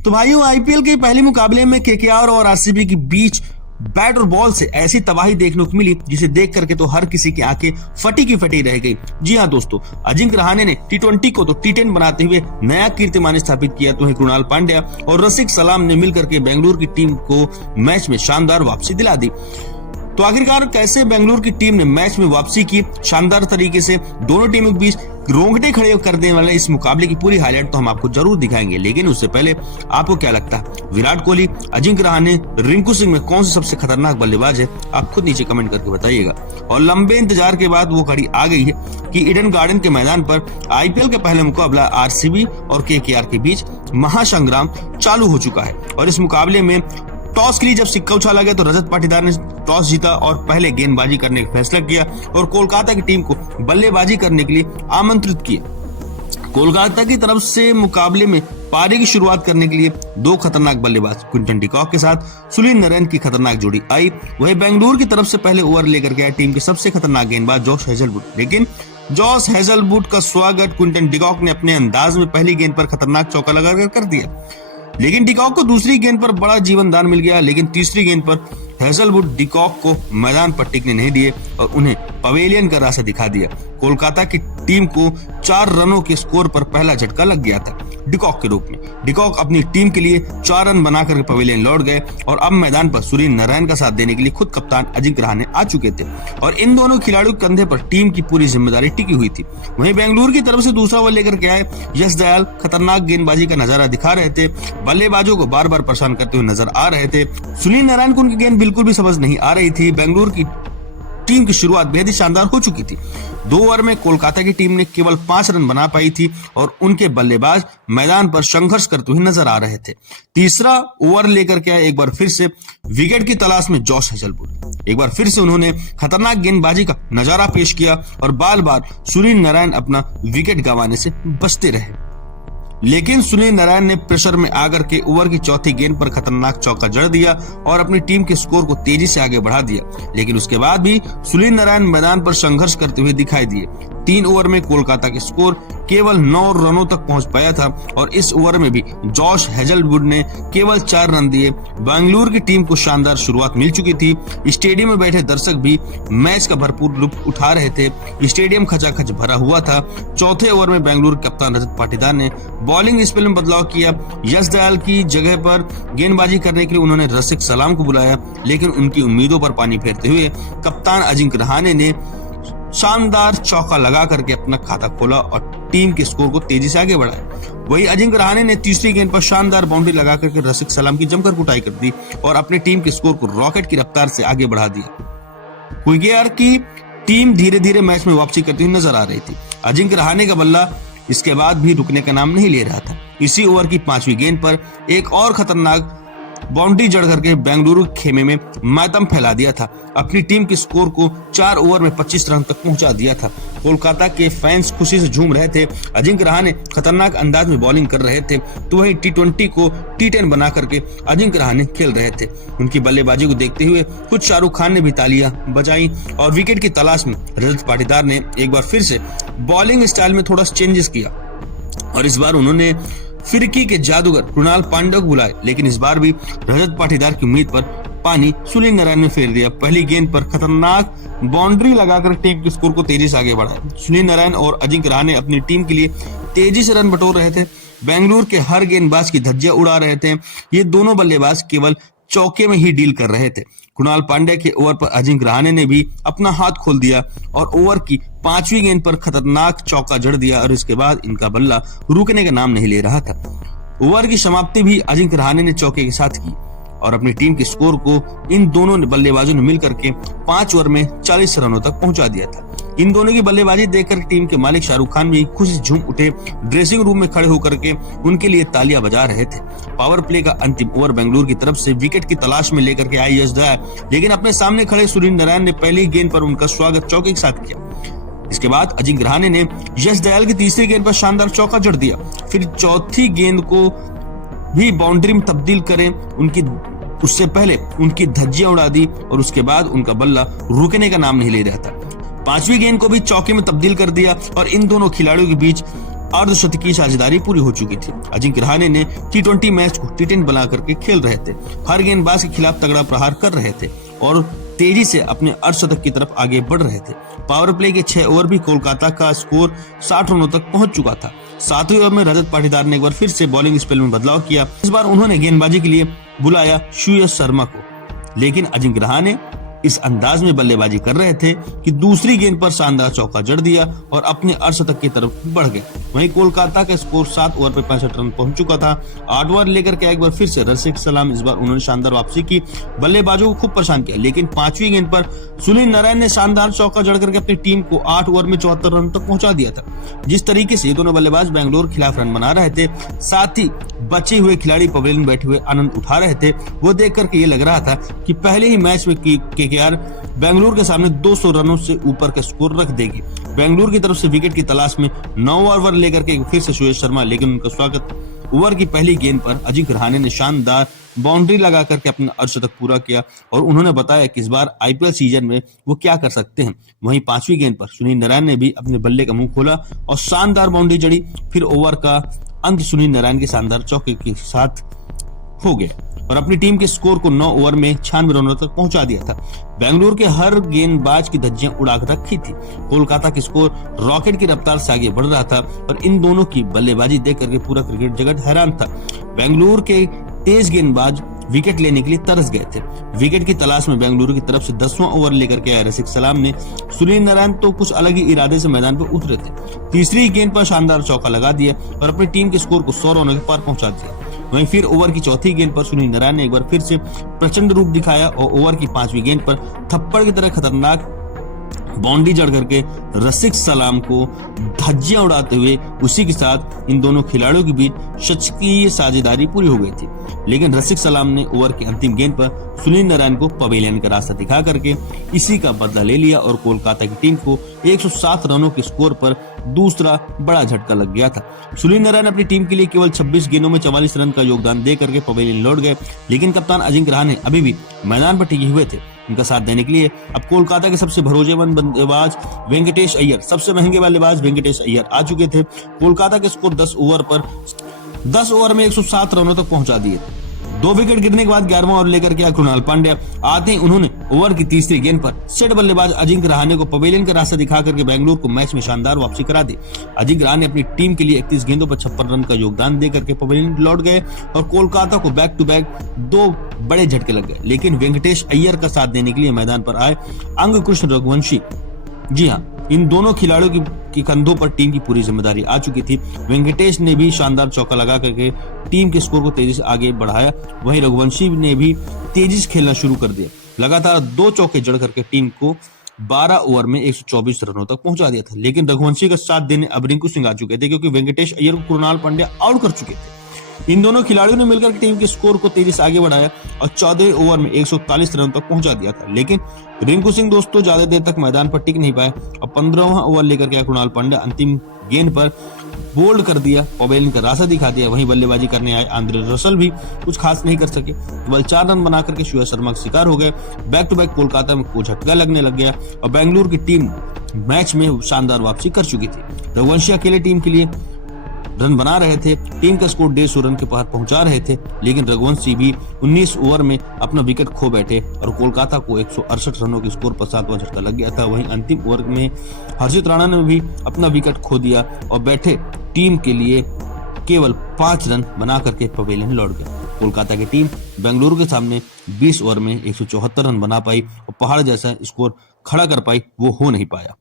तो भाइयों, आईपीएल के पहले मुकाबले में केकेआर और आरसीबी के बीच बैट और बॉल से ऐसी तबाही देखने को मिली जिसे देख करके तो हर किसी की आंखें फटी की फटी रह गई। जी हां दोस्तों, अजिंक्य रहाणे ने टी20 को तो टी10 बनाते हुए नया कीर्तिमान स्थापित किया, तो कृणाल पांड्या और रसिक सलाम ने मिलकर के बेंगलुरु की टीम को मैच में शानदार वापसी दिला दी। तो आखिरकार कैसे बेंगलुरु की टीम ने मैच में वापसी की शानदार तरीके से, दोनों टीमों के बीच रोंगटे खड़े कर देने वाले इस मुकाबले की पूरी हाईलाइट तो हम आपको जरूर दिखाएंगे। लेकिन उससे पहले आपको क्या लगता है, विराट कोहली, अजिंक्य रहाणे, रिंकू सिंह में कौन सा सबसे खतरनाक बल्लेबाज है? आप खुद नीचे कमेंट करके बताइएगा। और लंबे इंतजार के बाद वो घड़ी आ गई है कि ईडन गार्डन के मैदान पर आईपीएल का पहला मुकाबला आरसीबी और केकेआर के बीच महासंग्राम चालू हो चुका है। और इस मुकाबले में टॉस के लिए जब सिक्का उछाला गया तो रजत पाटीदार ने टॉस जीता और पहले गेंदबाजी करने का फैसला किया और कोलकाता की टीम को बल्लेबाजी करने के लिए आमंत्रित किया। कोलकाता की तरफ से मुकाबले में पारी की शुरुआत करने के लिए दो खतरनाक बल्लेबाज क्विंटन डिकॉक के साथ सुनील नारायण की खतरनाक जोड़ी आई। वहीं बेंगलुरु की तरफ से पहले ओवर लेकर के आए टीम के सबसे खतरनाक गेंदबाज जॉश हेजलवुड। लेकिन जॉश हेजलवुड का स्वागत क्विंटन डिकॉक ने अपने अंदाज में पहली गेंद पर खतरनाक चौका लगाकर कर दिया। लेकिन डिकॉक को दूसरी गेंद पर बड़ा जीवनदान मिल गया, लेकिन तीसरी गेंद पर हेजलवुड डिकॉक को मैदान पर टिकने नहीं दिए और उन्हें पवेलियन का रास्ता दिखा दिया। कोलकाता की टीम को 4 रनों के स्कोर पर पहला झटका लग गया था डिकॉक के रूप में। डिकॉक अपनी टीम के लिए 4 रन बनाकर पवेलियन लौट गए और अब मैदान पर सुनील नारायण का साथ देने के लिए खुद कप्तान अजिंक्य रहाणे आ चुके थे और इन दोनों खिलाड़ियों के कंधे पर टीम की पूरी जिम्मेदारी टिकी हुई थी। वहीं बेंगलुरु की तरफ से दूसरा ओवर लेकर के आए यश दयाल खतरनाक गेंदबाजी का नजारा दिखा रहे थे, बल्लेबाजों को बार बार परेशान करते हुए नजर आ रहे थे। सुनील नारायण को उनकी गेंद बिल्कुल भी समझ नहीं आ रही थी। बेंगलुरु की टीम की शुरुआत बेहद ही शानदार हो चुकी थी। 2 ओवर में कोलकाता की टीम ने केवल 5 रन बना पाई थी और उनके बल्लेबाज मैदान पर संघर्ष करते हुए नजर आ रहे थे। तीसरा ओवर लेकर के आए एक बार फिर से विकेट की तलाश में जॉश हेजलवुड। एक बार फिर से उन्होंने खतरनाक गेंदबाजी का नजारा पेश किया और बार बार सुनील नारायण अपना विकेट गंवाने से बचते रहे। लेकिन सुनील नारायण ने प्रेशर में आकर के ओवर की चौथी गेंद पर खतरनाक चौका जड़ दिया और अपनी टीम के स्कोर को तेजी से आगे बढ़ा दिया। लेकिन उसके बाद भी सुनील नारायण मैदान पर संघर्ष करते हुए दिखाई दिए। 3 ओवर में कोलकाता के स्कोर केवल 9 रनों तक पहुंच पाया था और इस ओवर में भी जॉश हेजलवुड ने केवल 4 रन दिए। बेंगलुरु की टीम को शानदार शुरुआत मिल चुकी थी। स्टेडियम में बैठे दर्शक भी मैच का भरपूर लुत्फ उठा रहे थे। स्टेडियम खचाखच भरा हुआ था। चौथे ओवर में बेंगलुरु कप्तान रजत पाटीदार ने बॉलिंग स्पेल में बदलाव किया। यश दयाल की जगह पर गेंदबाजी करने के लिए उन्होंने रसिक सलाम को बुलाया, लेकिन उनकी उम्मीदों पर पानी फेरते हुए कप्तान अजिंक्य रहाणे ने शानदार चौका लगा करके अपना खाता खोला और टीम के स्कोर को तेजी से आगे बढ़ाया। वही अजिंक्य रहाणे ने तीसरी गेंद पर शानदार बाउंड्री लगा करके रसिक सलाम की जमकर कुटाई कर दी और अपनी टीम के स्कोर को रॉकेट की रफ्तार से आगे बढ़ा दिया। केकेआर की टीम धीरे धीरे मैच में वापसी करती हुई नजर आ रही थी। अजिंक्य रहाणे का बल्ला इसके बाद भी रुकने का नाम नहीं ले रहा था। इसी ओवर की 5वीं गेंद पर एक और खतरनाक बाउंड्री जड़ करके बेंगलुरु खेमे में मातम फैला दिया था। अपनी टीम के स्कोर को 4 ओवर में 25 रन तक पहुंचा दिया था। कोलकाता के फैंस खुशी से झूम रहे थे। अजिंक्य रहाणे खतरनाक अंदाज में बॉलिंग कर रहे थे, तो वही टी20 को टी10 बना करके अजिंक्य रहाणे खेल रहे थे। उनकी बल्लेबाजी को देखते हुए खुद शाहरुख खान ने भी तालियां बजाई और विकेट की तलाश में रजत पाटीदार ने एक बार फिर से बॉलिंग स्टाइल में थोड़ा चेंजेस किया और इस बार उन्होंने फिरकी के जादूगर कृणाल पांड्या को बुलाए। लेकिन इस बार भी रजत पाटीदार की उम्मीद पर पानी सुनील नारायण ने फेर दिया। पहली गेंद पर खतरनाक बाउंड्री लगाकर टीम के स्कोर को तेजी से आगे बढ़ाया। सुनील नारायण और अजिंक्य रहाणे अपनी टीम के लिए तेजी से रन बटोर रहे थे। बेंगलुरु के हर गेंदबाज की धज्जियां उड़ा रहे थे। ये दोनों बल्लेबाज केवल चौके में ही डील कर रहे थे। कृणाल पांड्या के ओवर पर अजिंक्य रहाणे ने भी अपना हाथ खोल दिया और ओवर की 5वीं गेंद पर खतरनाक चौका जड़ दिया और इसके बाद इनका बल्ला रुकने का नाम नहीं ले रहा था। ओवर की समाप्ति भी अजिंक्य रहाणे ने चौके के साथ की और अपनी टीम के स्कोर को इन दोनों बल्लेबाजों ने मिलकर के 5 ओवर में 40 रनों तक पहुंचा दिया था। इन दोनों की बल्लेबाजी देखकर टीम के मालिक शाहरुख खान भी खुशी से झूम उठे। ड्रेसिंग रूम में खड़े होकर के उनके लिए तालियां बजा रहे थे। पावर प्ले का अंतिम ओवर बेंगलुरु की तरफ से विकेट की तलाश में लेकर के आई यश दयाल, लेकिन अपने सामने खड़े सुनील नारायण ने पहली गेंद पर उनका स्वागत चौके के साथ किया। इसके बाद अजिंक्य रहाणे ने यश दयाल की तीसरी गेंद पर शानदार चौका जड़ दिया। फिर चौथी गेंद को भी बाउंड्री में तब्दील करें उनकी उससे पहले उनकी धज्जियां उड़ा दी और उसके बाद उनका बल्ला रुकने का नाम नहीं ले रहा था। 5वीं गेंद को भी चौके में तब्दील कर दिया और इन दोनों खिलाड़ियों के बीच अर्धशतकीय साझेदारी पूरी हो चुकी थी। अजिंक्य रहाणे ने T20 मैच को T10 बना करके खेल रहे थे, हर गेंदबाज के खिलाफ तगड़ा प्रहार कर रहे थे और तेजी से अपने अर्धशतक की तरफ आगे बढ़ रहे थे। पावर प्ले के 6 ओवर भी कोलकाता का स्कोर 60 रनों तक पहुंच चुका था। 7वें ओवर में रजत पाटीदार ने एक बार फिर से बॉलिंग स्पेल में बदलाव किया। इस बार उन्होंने गेंदबाजी के लिए बुलाया श्रेयस शर्मा को, लेकिन अजिंक्य रहाणे इस अंदाज में बल्लेबाजी कर रहे थे कि दूसरी गेंद पर शानदार चौका जड़ दिया और अपने अर्धशतक की तरफ बढ़ गए। वहीं कोलकाता का स्कोर 7 ओवर पर 65 रन पहुंच चुका था। 8 ओवर लेकर के एक बार फिर से रसिक सलाम, इस बार उन्होंने शानदार वापसी की, बल्लेबाजों को खूब परेशान किया, लेकिन 5वीं गेंद पर सुनील नारायण ने शानदार चौका जड़ करके अपनी टीम को 8 ओवर में 74 रन तक पहुंचा दिया था। जिस तरीके से ये दोनों बल्लेबाज बेंगलोर के खिलाफ रन बना रहे थे, साथ ही बचे हुए खिलाड़ी पवेलियन बैठे हुए आनंद उठा रहे थे, वो देख करके ये लग रहा था कि पहले ही मैच में केकेआर बेंगलुरु के सामने 200 रनों से ऊपर का स्कोर रख देगी। बेंगलुरु की तरफ से विकेट की तलाश में 9 ओवर लेकर के फिर से श्रेयस शर्मा, लेकिन उनका स्वागत ओवर की पहली गेंद पर अजिंक्य रहाणे ने शानदार बाउंड्री लगा करके अपना अर्धशतक पूरा किया और उन्होंने बताया कि इस बार आईपीएल सीजन में वो क्या कर सकते हैं। वहीं 5वीं गेंद पर सुनील नारायण ने भी अपने बल्ले का मुंह खोला और शानदार बाउंड्री जड़ी। फिर ओवर का अंत सुनील नारायण के शानदार चौके के साथ हो गया और अपनी टीम के स्कोर को 9 ओवर में 96 रनों तक पहुंचा दिया था। बेंगलुरु के हर गेंदबाज की धज्जियां उड़ा रखी थी। कोलकाता की स्कोर रॉकेट की रफ्तार से आगे बढ़ रहा था और इन दोनों की बल्लेबाजी देख करके पूरा क्रिकेट जगत हैरान था। बेंगलुरु के तेज गेंदबाज विकेट लेने के लिए तरस गए थे। विकेट की तलाश में बेंगलुरु की तरफ से 10वां ओवर लेकर के आए रसिक सलाम ने, सुनील नारायण तो कुछ अलग ही इरादे से मैदान पर उतरे थे। तीसरी गेंद पर शानदार चौका लगा दिया और अपनी टीम के स्कोर को 100 रनों के पार पहुंचा दिया। वहीं फिर ओवर की चौथी गेंद पर सुनील नारायण ने एक बार फिर से प्रचंड रूप दिखाया और ओवर की 5वीं गेंद पर थप्पड़ की तरह खतरनाक बाउंड्री जड़ करके रसिक सलाम को धज्जियां उड़ाते हुए उसी के साथ इन दोनों खिलाड़ियों के बीच शतकीय साझेदारी पूरी हो गई थी। लेकिन रसिक सलाम ने ओवर की अंतिम गेंद पर सुनील नारायण को पवेलियन का रास्ता दिखा करके इसी का बदला ले लिया और कोलकाता की टीम को 107 रनों के स्कोर पर दूसरा बड़ा झटका लग गया था। सुनील नारायण अपनी टीम के लिए केवल 26 गेंदों में 44 रन का योगदान दे करके पवेलियन लौट गए, लेकिन कप्तान अजिंक्य रहाणे अभी भी मैदान पर टिके हुए थे। उनका साथ देने के लिए अब कोलकाता के सबसे भरोसेमंद बल्लेबाज वेंकटेश अय्यर, सबसे महंगे बल्लेबाज वेंकटेश अय्यर आ चुके थे। कोलकाता के स्कोर 10 ओवर में 107 रनों तक पहुंचा दिए। 2 विकेट गिरने के बाद 11वां ओवर लेकर के कृणाल पांड्या आते ही उन्होंने ओवर की तीसरी गेंद पर सेट बल्लेबाज अजिंक्य रहाणे को पवेलियन का रास्ता दिखा करके बेंगलुरु को मैच में शानदार वापसी करा दी। अजिंक्य रहाणे अपनी टीम के लिए 31 गेंदों पर 56 रन का योगदान दे करके पवेलियन लौट गए और कोलकाता को बैक टू बैक 2 बड़े झटके लग गए। लेकिन वेंकटेश अय्यर का साथ देने के लिए मैदान पर आए अंगकृष्ण रघुवंशी, जी हाँ, इन दोनों खिलाड़ियों की कंधों पर टीम की पूरी जिम्मेदारी आ चुकी थी। वेंकटेश ने भी शानदार चौका लगा करके टीम के स्कोर को तेजी से आगे बढ़ाया। वहीं रघुवंशी ने भी तेजी से खेलना शुरू कर दिया। लगातार 2 चौके जड़ करके टीम को 12 ओवर में 124 रनों तक पहुंचा दिया था। लेकिन रघुवंशी का साथ देने अब रिंकू सिंह आ चुके थे, क्योंकि वेंकटेश अय्यर को कृणाल पांड्या आउट कर चुके थे। इन दोनों खिलाड़ियों ने मिलकर टीम के स्कोर को तेजी से आगे बढ़ाया और 14 ओवर में 141 रन तक पहुंचा दिया था। लेकिन रिंकू सिंह दोस्तों ज्यादा देर तक मैदान पर टिक नहीं पाए और 15वां ओवर लेकर के कृणाल पांड्या अंतिम गेंद पर बोल्ड कर दिया, पवेलियन का रास्ता दिखा दिया। वहीं बल्लेबाजी करने आए आंद्रे रसल भी कुछ खास नहीं कर सके, केवल 4 रन बना करके श्रेयस शर्मा का शिकार हो गए। बैक टू बैक कोलकाता में को झटका लगने लग गया और बेंगलुरु की टीम मैच में शानदार वापसी कर चुकी थी। रघुवंशी अकेले टीम के लिए रन बना रहे थे, टीम का स्कोर 150 रन के पार पहुंचा रहे थे। लेकिन रघुवंशी भी 19 ओवर में अपना विकेट खो बैठे और कोलकाता को 168 रनों के स्कोर पर 7वां झटका लग गया था। वहीं अंतिम ओवर में हर्षित राणा ने भी अपना विकेट खो दिया और बैठे टीम के लिए केवल 5 रन बना करके पवेलियन लौट गए। कोलकाता की टीम बेंगलुरु के सामने 20 ओवर में 174 रन बना पाई और पहाड़ जैसा स्कोर खड़ा कर पाई, वो हो नहीं पाया।